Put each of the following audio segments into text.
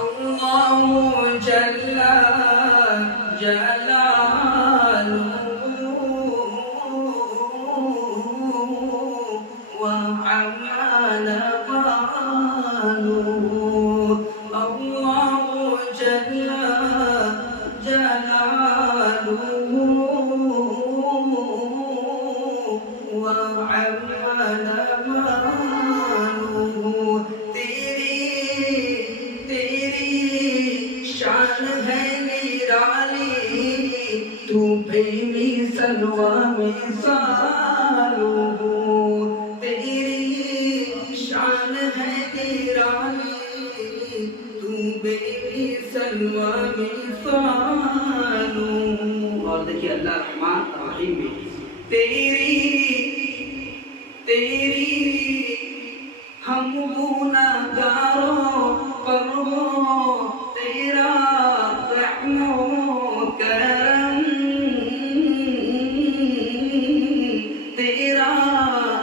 الله جل جلاله وعم نواله. الله جل جلاله وعم نواله. شان ہے نرالی تو بے مثل و مثال، تیری شان ہے نرالی تو بے مثل و مثال. اور دیکھیے اللہ رحمان رحیم میں تیری ہم گناہگاروں پر ہو تیرا رحم و کرم، تیرا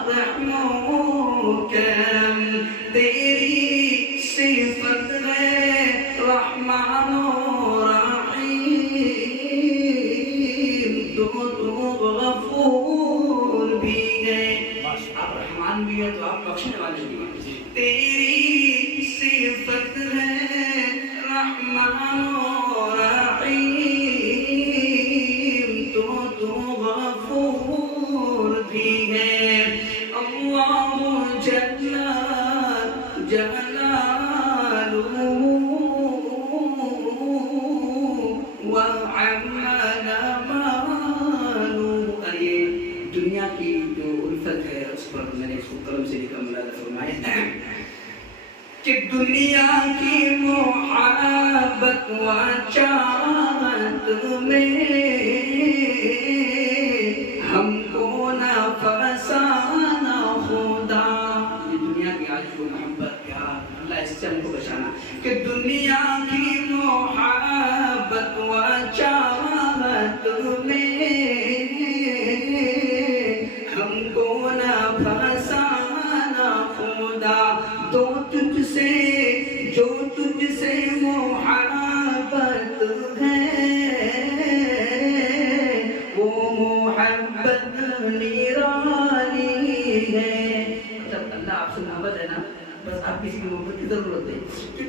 رحم و کرم. تیری صفت ہے رحمان و رحیم، تو غفور بھی ہے. آپ رحمان بھی ہے تو آپ بخشنے والے بھی ہیں. تیری صفت ہے رحمان و رحیم، تو غفور بھی ہے. اللہ جل جلالہ وعم نواله. یہ دنیا کی جو الفت ہے اس پر میں نے اس کو قلم سے لکھا ملادہ فرمایا کہ دنیا کی محبت و چاہت میں ہم کو نہ پھنسانا خدا. یہ دنیا کی آج کو محبت کیا اللہ اس سے ہم کو بچانا کہ دنیا کی محبت و چاہت میں ہم کو نہ پھنسانا خدا. تو تجھ سے جو تجھ سے محبت ہے وہ محبت نرالی ہے. جب اللہ آپ سے محبت ہے نا بس آپ کسی کی محبت کی ضرورت ہے کہ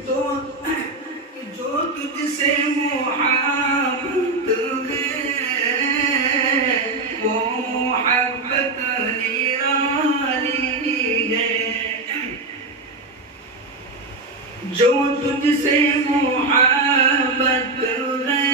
جو تجھ سے محبت ہے وہ محبت نرالی ہے. جو تجھ سے محبت ہے